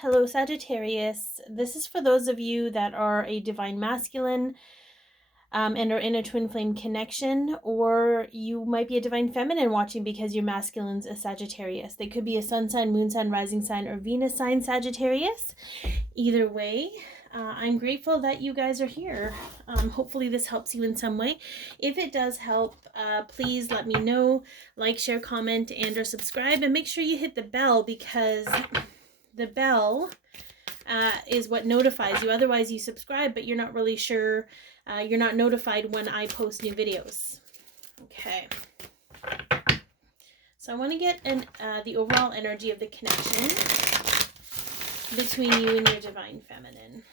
Hello, Sagittarius. This is for those of you that are a Divine Masculine and are in a twin flame connection, or you might be a Divine Feminine watching because your masculine's a Sagittarius. They could be a sun sign, moon sign, rising sign, or Venus sign Sagittarius. Either way, I'm grateful that you guys are here. Hopefully this helps you in some way. If it does help, please let me know. Like, share, comment, and or subscribe. And make sure you hit the bell, because the bell is what notifies you. Otherwise you subscribe, but you're not really sure, you're not notified when I post new videos. Okay. So I want to get the overall energy of the connection between you and your Divine Feminine.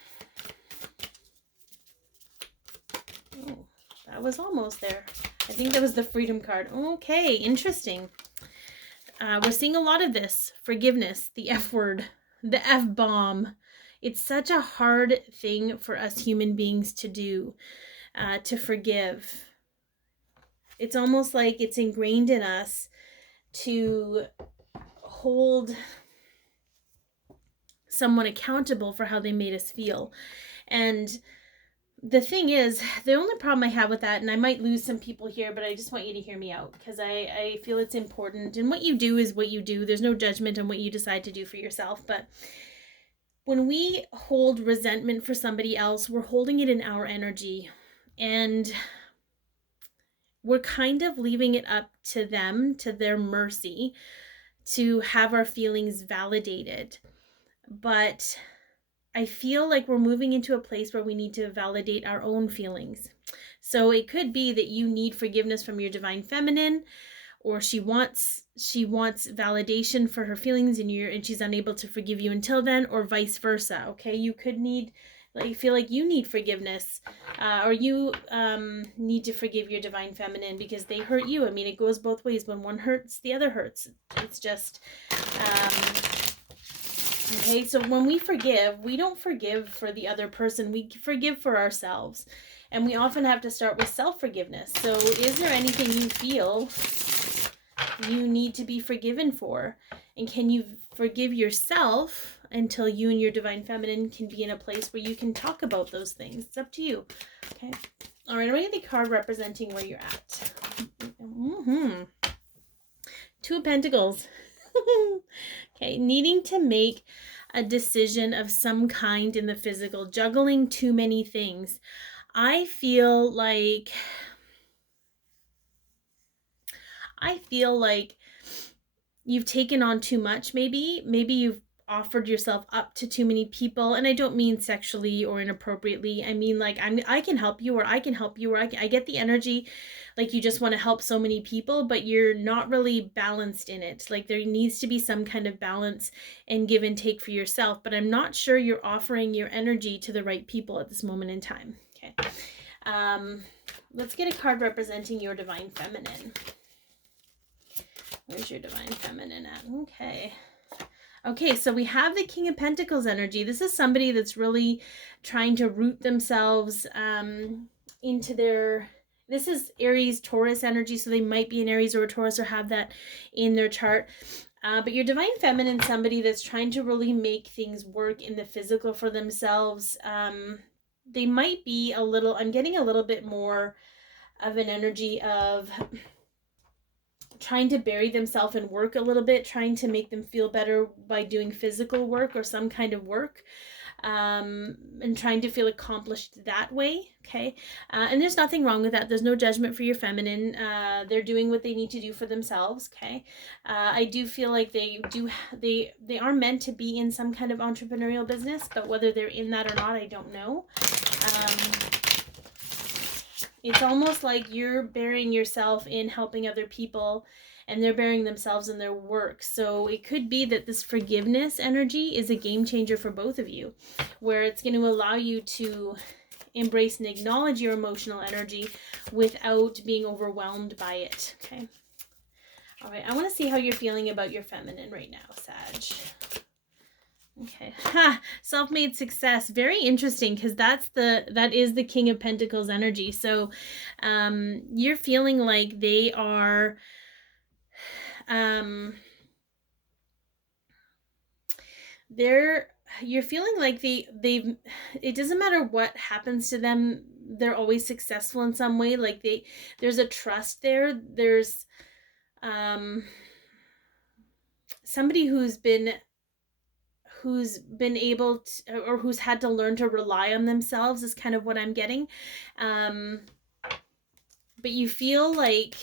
Oh, that was almost there. I think that was the Freedom card. Okay, interesting. We're seeing a lot of this. Forgiveness, the F word, the F-bomb. It's such a hard thing for us human beings to do, to forgive. It's almost like it's ingrained in us to hold someone accountable for how they made us feel. And the thing is, the only problem I have with that, and I might lose some people here, but I just want you to hear me out, because I feel it's important. And what you do is what you do. There's no judgment on what you decide to do for yourself. But when we hold resentment for somebody else, we're holding it in our energy. And we're kind of leaving it up to them, to their mercy, to have our feelings validated. But I feel like we're moving into a place where we need to validate our own feelings. So it could be that you need forgiveness from your Divine Feminine, or she wants validation for her feelings, and she's unable to forgive you until then, or vice versa. Okay, you could need, like, feel like you need forgiveness, or you need to forgive your Divine Feminine because they hurt you. I mean, it goes both ways. When one hurts, the other hurts. It's just okay, so when we forgive, we don't forgive for the other person. We forgive for ourselves. And we often have to start with self-forgiveness. So is there anything you feel you need to be forgiven for? And can you forgive yourself until you and your Divine Feminine can be in a place where you can talk about those things? It's up to you. Okay. All right, I'm going to get the card representing where you're at. Two of Pentacles. Okay, needing to make a decision of some kind in the physical, juggling too many things. I feel like you've taken on too much. Maybe you've offered yourself up to too many people, and I don't mean sexually or inappropriately. I mean, like, I can help you, or I can help you, or I get the energy like you just want to help so many people, but you're not really balanced in it. Like, there needs to be some kind of balance and give and take for yourself, but I'm not sure you're offering your energy to the right people at this moment in time. Okay. Let's get a card representing your Divine Feminine. Where's your Divine Feminine at? Okay. Okay, so we have the King of Pentacles energy. This is somebody that's really trying to root themselves into their... This is Aries, Taurus energy, so they might be an Aries or a Taurus or have that in their chart. But your Divine Feminine, somebody that's trying to really make things work in the physical for themselves. They might be a little... I'm getting a little bit more of an energy of trying to bury themselves in work a little bit, trying to make them feel better by doing physical work or some kind of work, and trying to feel accomplished that way. Okay. And there's nothing wrong with that. There's no judgment for your feminine. They're doing what they need to do for themselves. Okay. I do feel like they are meant to be in some kind of entrepreneurial business, but whether they're in that or not, I don't know. It's almost like you're burying yourself in helping other people, and they're burying themselves in their work. So it could be that this forgiveness energy is a game changer for both of you, where it's going to allow you to embrace and acknowledge your emotional energy without being overwhelmed by it. Okay. All right. I want to see how you're feeling about your feminine right now, Sag. Okay. Ha! Self-made success. Very interesting, because that is the King of Pentacles energy. So you're feeling like they are they're you're feeling like they've, it doesn't matter what happens to them, they're always successful in some way. Like there's a trust there. There's somebody who's been able to, or who's had to learn to rely on themselves, is kind of what I'm getting. But you feel like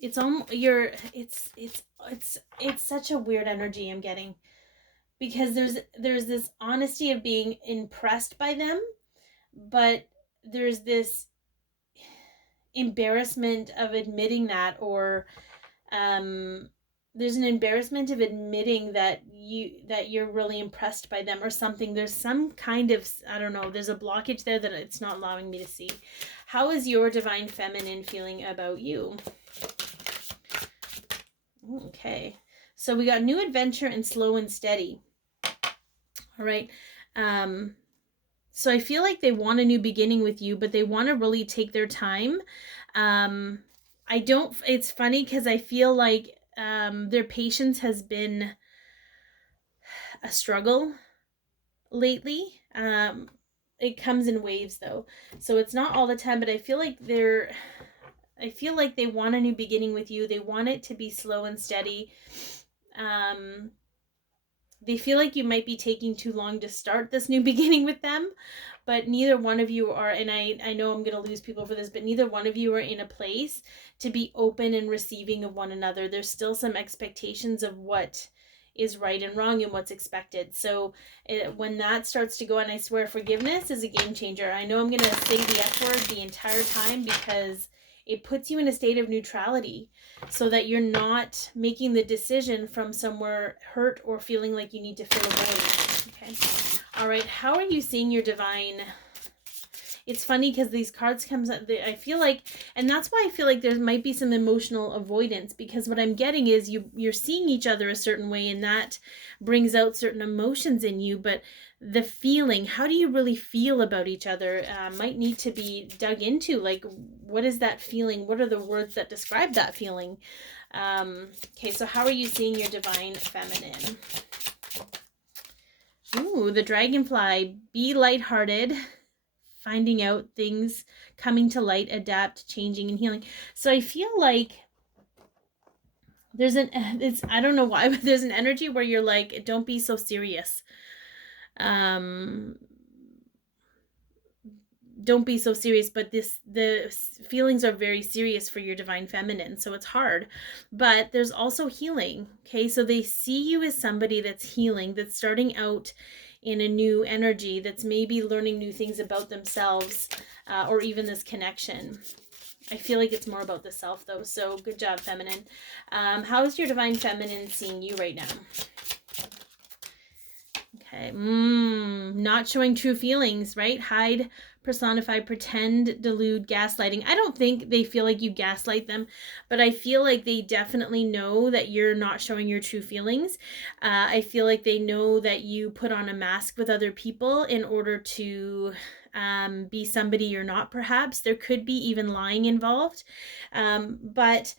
it's almost, it's such a weird energy I'm getting, because there's this honesty of being impressed by them, but there's this embarrassment of admitting that, or there's an embarrassment of admitting that you're really impressed by them or something. There's some kind of, I don't know, there's a blockage there that it's not allowing me to see. How is your divine feminine feeling about you? Okay, so we got new adventure and slow and steady. All right. So I feel like they want a new beginning with you, but they want to really take their time. It's funny because I feel like their patience has been a struggle lately. It comes in waves though, so it's not all the time, but I feel like they want a new beginning with you. They want it to be slow and steady. They feel like you might be taking too long to start this new beginning with them, but neither one of you are, and I know I'm going to lose people for this, but neither one of you are in a place to be open and receiving of one another. There's still some expectations of what is right and wrong and what's expected. So when that starts to go, and I swear forgiveness is a game changer. I know I'm going to say the F word the entire time because it puts you in a state of neutrality so that you're not making the decision from somewhere hurt or feeling like you need to fill a void. Okay. All right. How are you seeing your divine? It's funny because these cards comes up. I feel like, and that's why I feel like there might be some emotional avoidance, because what I'm getting is you're seeing each other a certain way, and that brings out certain emotions in you. But the feeling, how do you really feel about each other, might need to be dug into. Like, what is that feeling? What are the words that describe that feeling? Okay, so how are you seeing your divine feminine? Ooh, the dragonfly. Be lighthearted. Finding out things, coming to light, adapt, changing, and healing. So I feel like I don't know why, but there's an energy where you're like, don't be so serious. Don't be so serious, but the feelings are very serious for your divine feminine, so it's hard. But there's also healing. Okay, so they see you as somebody that's healing, that's starting out in a new energy, that's maybe learning new things about themselves, or even this connection. I feel like it's more about the self though, so good job, feminine. How is your divine feminine seeing you right now? Okay, not showing true feelings, right? Hide, personify, pretend, delude, gaslighting. I don't think they feel like you gaslight them, but I feel like they definitely know that you're not showing your true feelings. I feel like they know that you put on a mask with other people in order to be somebody you're not, perhaps. There could be even lying involved, but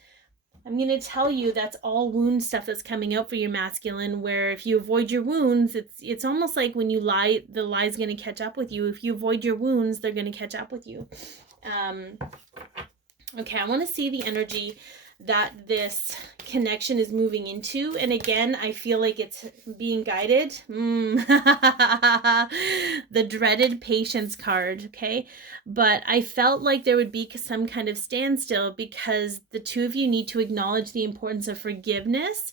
I'm going to tell you that's all wound stuff that's coming out for your masculine, where if you avoid your wounds, it's almost like when you lie, the lie's going to catch up with you. If you avoid your wounds, they're going to catch up with you. Okay, I want to see the energy that this connection is moving into. And again, I feel like it's being guided. The dreaded patience card, okay? But I felt like there would be some kind of standstill because the two of you need to acknowledge the importance of forgiveness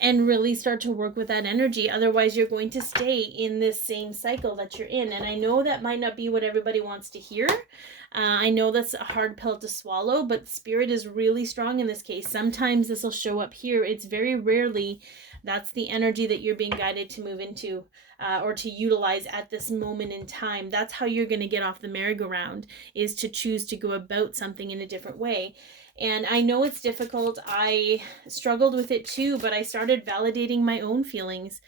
and really start to work with that energy. Otherwise, you're going to stay in this same cycle that you're in. And I know that might not be what everybody wants to hear. I know that's a hard pill to swallow, but spirit is really strong in this case. Sometimes this will show up here. It's very rarely that's the energy that you're being guided to move into, or to utilize at this moment in time. That's how you're going to get off the merry-go-round, is to choose to go about something in a different way. And I know it's difficult. I struggled with it too, but I started validating my own feelings.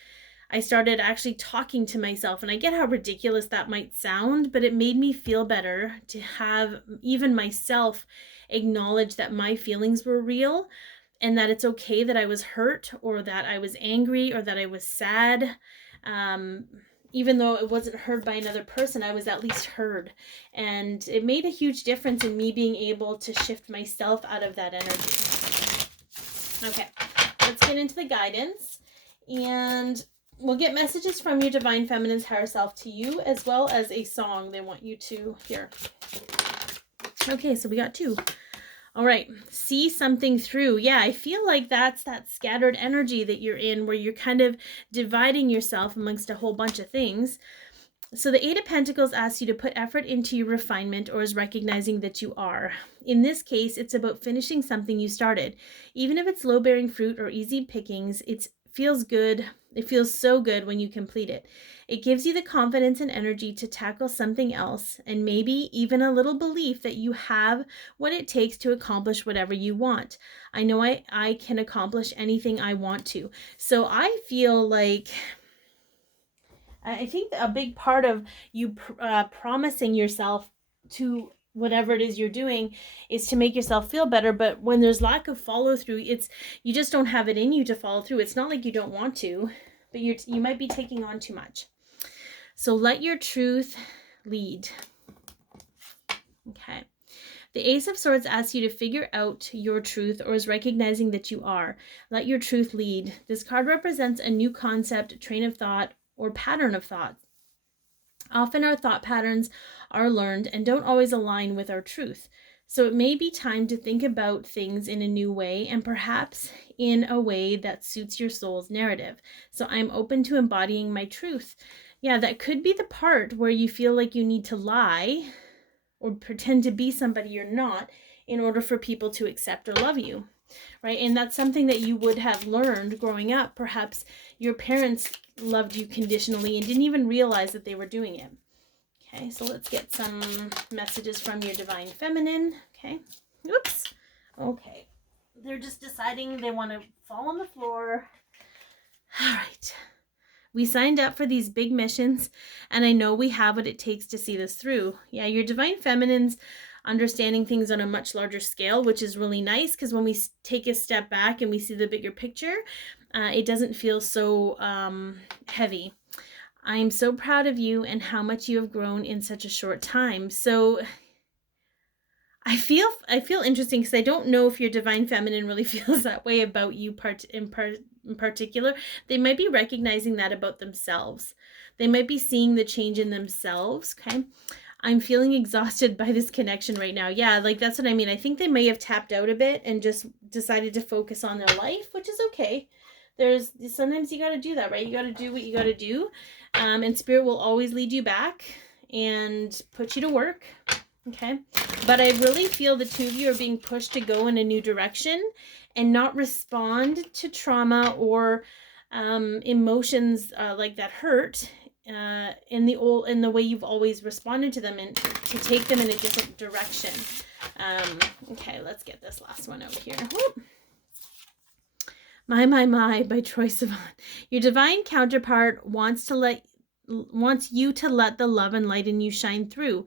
I started actually talking to myself, and I get how ridiculous that might sound, but it made me feel better to have even myself acknowledge that my feelings were real and that it's okay that I was hurt or that I was angry or that I was sad. Even though it wasn't heard by another person, I was at least heard. And it made a huge difference in me being able to shift myself out of that energy. Okay, let's get into the guidance. And we'll get messages from your Divine Feminine's higher self to you, as well as a song they want you to hear. Okay, so we got 2. All right, see something through. Yeah, I feel like that's that scattered energy that you're in, where you're kind of dividing yourself amongst a whole bunch of things. So the 8 of Pentacles asks you to put effort into your refinement, or is recognizing that you are. In this case, it's about finishing something you started. Even if it's low-bearing fruit or easy pickings, it feels good. It feels so good when you complete it. It gives you the confidence and energy to tackle something else, and maybe even a little belief that you have what it takes to accomplish whatever you want. I know I can accomplish anything I want to. So I feel like, I think a big part of you promising yourself to whatever it is you're doing is to make yourself feel better. But when there's lack of follow through, you just don't have it in you to follow through. It's not like you don't want to, but you might be taking on too much. So let your truth lead. Okay. The Ace of Swords asks you to figure out your truth, or is recognizing that you are. Let your truth lead. This card represents a new concept, train of thought, or pattern of thought. Often our thought patterns are learned and don't always align with our truth. So it may be time to think about things in a new way, and perhaps in a way that suits your soul's narrative. So I'm open to embodying my truth. Yeah, that could be the part where you feel like you need to lie or pretend to be somebody you're not in order for people to accept or love you, right? And that's something that you would have learned growing up. Perhaps your parents loved you conditionally and didn't even realize that they were doing it. Okay, so let's get some messages from your Divine Feminine. Okay, oops. Okay, they're just deciding they want to fall on the floor. All right. We signed up for these big missions, and I know we have what it takes to see this through. Yeah, your Divine Feminine's understanding things on a much larger scale, which is really nice, because when we take a step back and we see the bigger picture, it doesn't feel so heavy. I'm so proud of you and how much you have grown in such a short time. So I feel interesting, because I don't know if your Divine Feminine really feels that way about you in particular. They might be recognizing that about themselves. They might be seeing the change in themselves. Okay. I'm feeling exhausted by this connection right now. Yeah, like that's what I mean. I think they may have tapped out a bit and just decided to focus on their life, which is okay. Sometimes you got to do that, right? You got to do what you got to do. And Spirit will always lead you back and put you to work. Okay. But I really feel the two of you are being pushed to go in a new direction and not respond to trauma or emotions like that hurt in the way you've always responded to them, and to take them in a different direction. Okay, let's get this last one out here. Whoop. My by Troye Sivan. Your divine counterpart wants you to let the love and light in you shine through.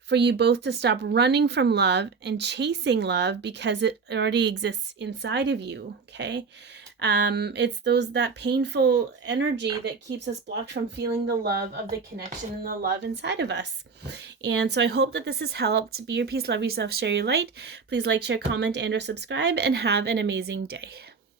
For you both to stop running from love and chasing love because it already exists inside of you. Okay. It's that painful energy that keeps us blocked from feeling the love of the connection and the love inside of us. And so I hope that this has helped. Be your peace, love yourself, share your light. Please like, share, comment, and or subscribe, and have an amazing day.